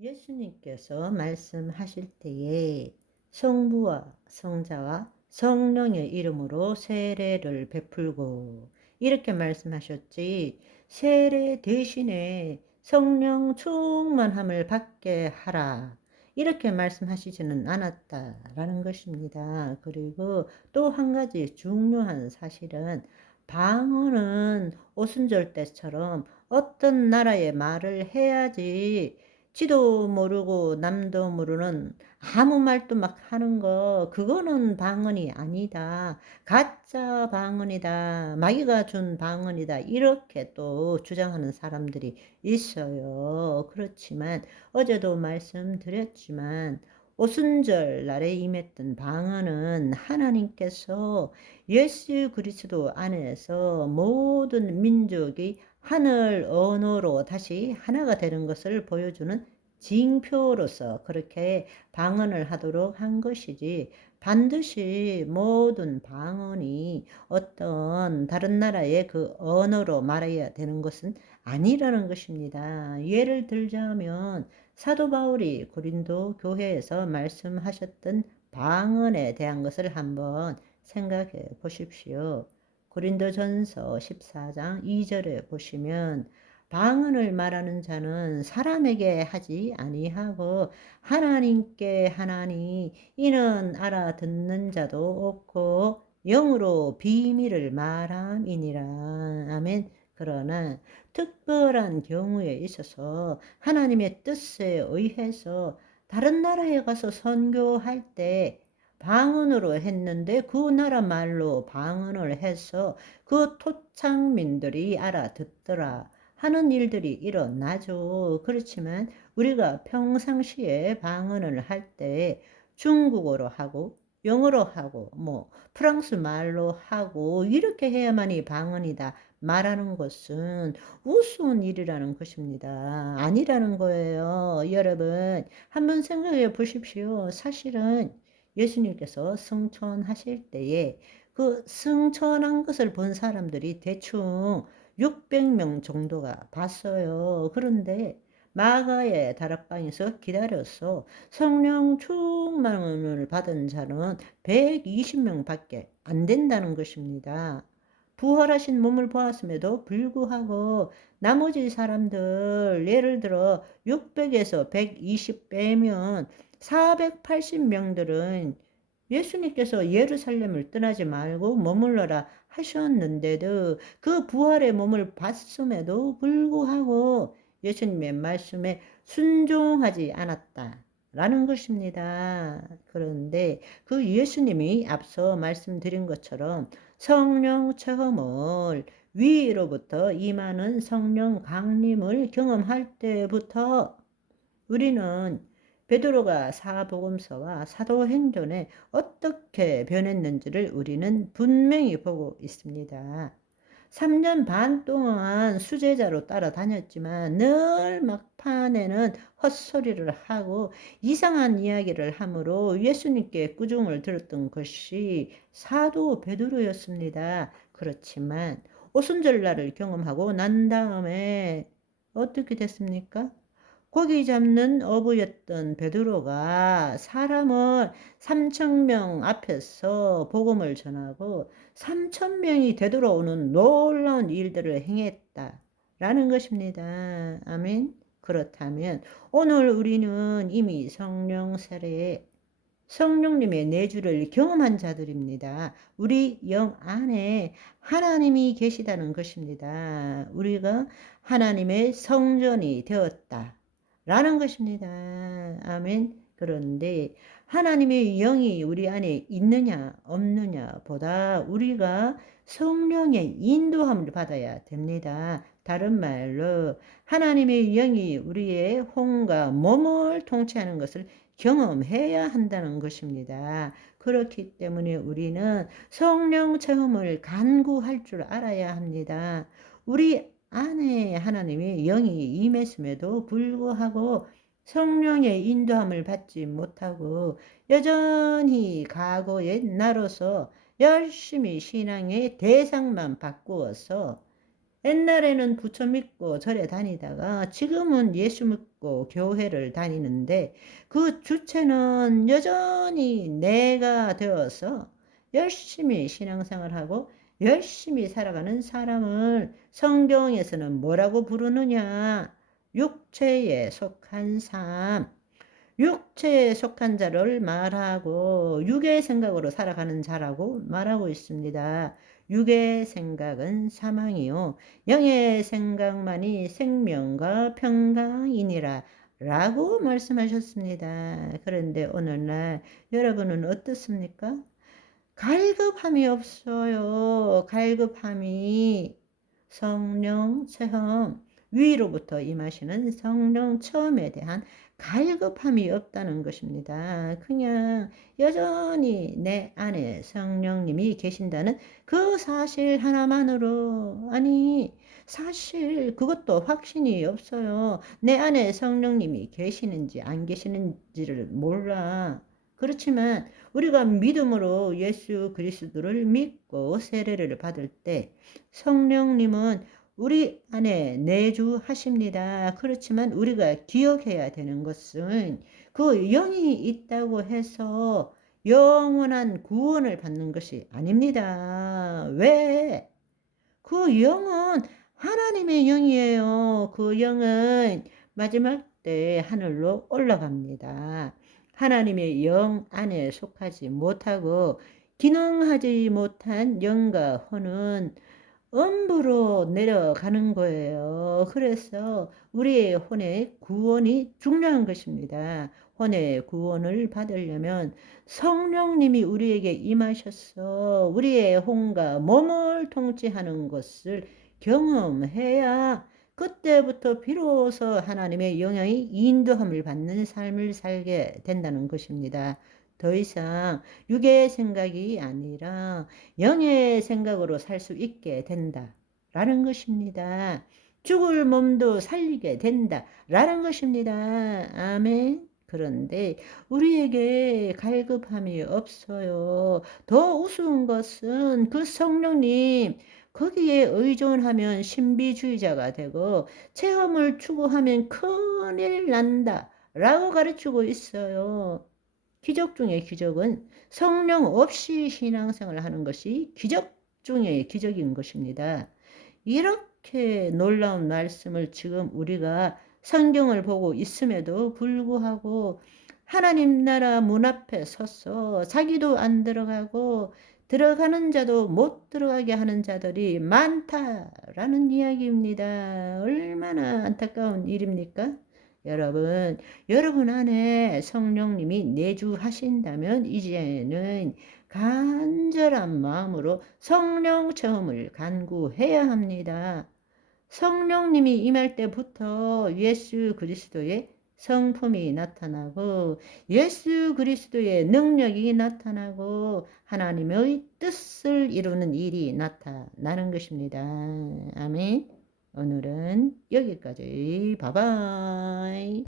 예수님께서 말씀하실 때에 성부와 성자와 성령의 이름으로 세례를 베풀고 이렇게 말씀하셨지, 세례 대신에 성령 충만함을 받게 하라 이렇게 말씀하시지는 않았다라는 것입니다. 그리고 또 한 가지 중요한 사실은, 방언은 오순절 때처럼 어떤 나라의 말을 해야지, 지도 모르고 남도 모르는 아무 말도 막 하는 거, 그거는 방언이 아니다, 가짜 방언이다, 마귀가 준 방언이다, 이렇게 또 주장하는 사람들이 있어요. 그렇지만 어제도 말씀드렸지만, 오순절 날에 임했던 방언은 하나님께서 예수 그리스도 안에서 모든 민족이 하늘 언어로 다시 하나가 되는 것을 보여주는 징표로서 그렇게 방언을 하도록 한 것이지, 반드시 모든 방언이 어떤 다른 나라의 그 언어로 말해야 되는 것은 아니라는 것입니다. 예를 들자면 사도 바울이 고린도 교회에서 말씀하셨던 방언에 대한 것을 한번 생각해 보십시오. 고린도전서 14장 2절에 보시면, 방언을 말하는 자는 사람에게 하지 아니하고 하나님께 하나니, 이는 알아듣는 자도 없고 영으로 비밀을 말함이니라. 아멘. 그러나 특별한 경우에 있어서 하나님의 뜻에 의해서 다른 나라에 가서 선교할 때 방언으로 했는데, 그 나라 말로 방언을 해서 그 토착민들이 알아듣더라 하는 일들이 일어나죠. 그렇지만 우리가 평상시에 방언을 할 때 중국어로 하고 영어로 하고 프랑스 말로 하고 이렇게 해야만이 방언이다 말하는 것은 우스운 일이라는 것입니다. 아니라는 거예요. 여러분 한번 생각해 보십시오. 사실은 예수님께서 승천하실 때에 그 승천한 것을 본 사람들이 대충 600명 정도가 봤어요. 그런데 마가의 다락방에서 기다려서 성령 충만을 받은 자는 120명 밖에 안 된다는 것입니다. 부활하신 몸을 보았음에도 불구하고 나머지 사람들, 예를 들어 600에서 120 빼면 480명들은 예수님께서 예루살렘을 떠나지 말고 머물러라 하셨는데도, 그 부활의 몸을 봤음에도 불구하고 예수님의 말씀에 순종하지 않았다라는 것입니다. 그런데 그 예수님이 앞서 말씀드린 것처럼 성령 체험을, 위로부터 임하는 성령 강림을 경험할 때부터 우리는 베드로가 사복음서와 사도행전에 어떻게 변했는지를 우리는 분명히 보고 있습니다. 3년 반 동안 수제자로 따라다녔지만 늘 막판에는 헛소리를 하고 이상한 이야기를 하므로 예수님께 꾸중을 들었던 것이 사도 베드로였습니다. 그렇지만 오순절날을 경험하고 난 다음에 어떻게 됐습니까? 고기 잡는 어부였던 베드로가 사람을 3,000명 앞에서 복음을 전하고 3,000명이 되돌아오는 놀라운 일들을 행했다라는 것입니다. 아멘. 그렇다면 오늘 우리는 이미 성령 세례에 성령님의 내주를 경험한 자들입니다. 우리 영 안에 하나님이 계시다는 것입니다. 우리가 하나님의 성전이 되었다 라는 것입니다. 아멘. 그런데 하나님의 영이 우리 안에 있느냐 없느냐 보다 우리가 성령의 인도함을 받아야 됩니다. 다른 말로 하나님의 영이 우리의 혼과 몸을 통치하는 것을 경험해야 한다는 것입니다. 그렇기 때문에 우리는 성령 체험을 간구할 줄 알아야 합니다. 우리 안에 하나님의 영이 임했음에도 불구하고 성령의 인도함을 받지 못하고 여전히 과거의 나로서 열심히 신앙의 대상만 바꾸어서 옛날에는 부처 믿고 절에 다니다가 지금은 예수 믿고 교회를 다니는데 그 주체는 여전히 내가 되어서 열심히 신앙생활하고 열심히 살아가는 사람을 성경에서는 뭐라고 부르느냐? 육체에 속한 삶. 육체에 속한 자를 말하고 육의 생각으로 살아가는 자라고 말하고 있습니다. 육의 생각은 사망이요 영의 생각만이 생명과 평강이니라 라고 말씀하셨습니다. 그런데 오늘날 여러분은 어떻습니까? 갈급함이 없어요. 갈급함이 성령 체험, 위로부터 임하시는 성령 체험에 대한 갈급함이 없다는 것입니다. 그냥 여전히 내 안에 성령님이 계신다는 그 사실 하나만으로, 아니 사실 그것도 확신이 없어요. 내 안에 성령님이 계시는지 안 계시는지를 몰라. 그렇지만 우리가 믿음으로 예수 그리스도를 믿고 세례를 받을 때 성령님은 우리 안에 내주하십니다. 그렇지만 우리가 기억해야 되는 것은 그 영이 있다고 해서 영원한 구원을 받는 것이 아닙니다. 왜? 그 영은 하나님의 영이에요. 그 영은 마지막 때 하늘로 올라갑니다. 하나님의 영 안에 속하지 못하고 기능하지 못한 영과 혼은 음부로 내려가는 거예요. 그래서 우리의 혼의 구원이 중요한 것입니다. 혼의 구원을 받으려면 성령님이 우리에게 임하셔서 우리의 혼과 몸을 통치하는 것을 경험해야 그때부터 비로소 하나님의 영향이 인도함을 받는 삶을 살게 된다는 것입니다. 더 이상 육의 생각이 아니라 영의 생각으로 살 수 있게 된다라는 것입니다. 죽을 몸도 살리게 된다라는 것입니다. 아멘. 그런데 우리에게 갈급함이 없어요. 더 우스운 것은 그 성령님 거기에 의존하면 신비주의자가 되고 체험을 추구하면 큰일 난다 라고 가르치고 있어요. 기적 중의 기적은 성령 없이 신앙생활을 하는 것이 기적 중의 기적인 것입니다. 이렇게 놀라운 말씀을 지금 우리가 성경을 보고 있음에도 불구하고 하나님 나라 문 앞에 서서 자기도 안 들어가고 들어가는 자도 못 들어가게 하는 자들이 많다라는 이야기입니다. 얼마나 안타까운 일입니까? 여러분 안에 성령님이 내주하신다면 이제는 간절한 마음으로 성령 체험을 간구해야 합니다. 성령님이 임할 때부터 예수 그리스도의 성품이 나타나고 예수 그리스도의 능력이 나타나고 하나님의 뜻을 이루는 일이 나타나는 것입니다. 아멘. 오늘은 여기까지. 바이바이.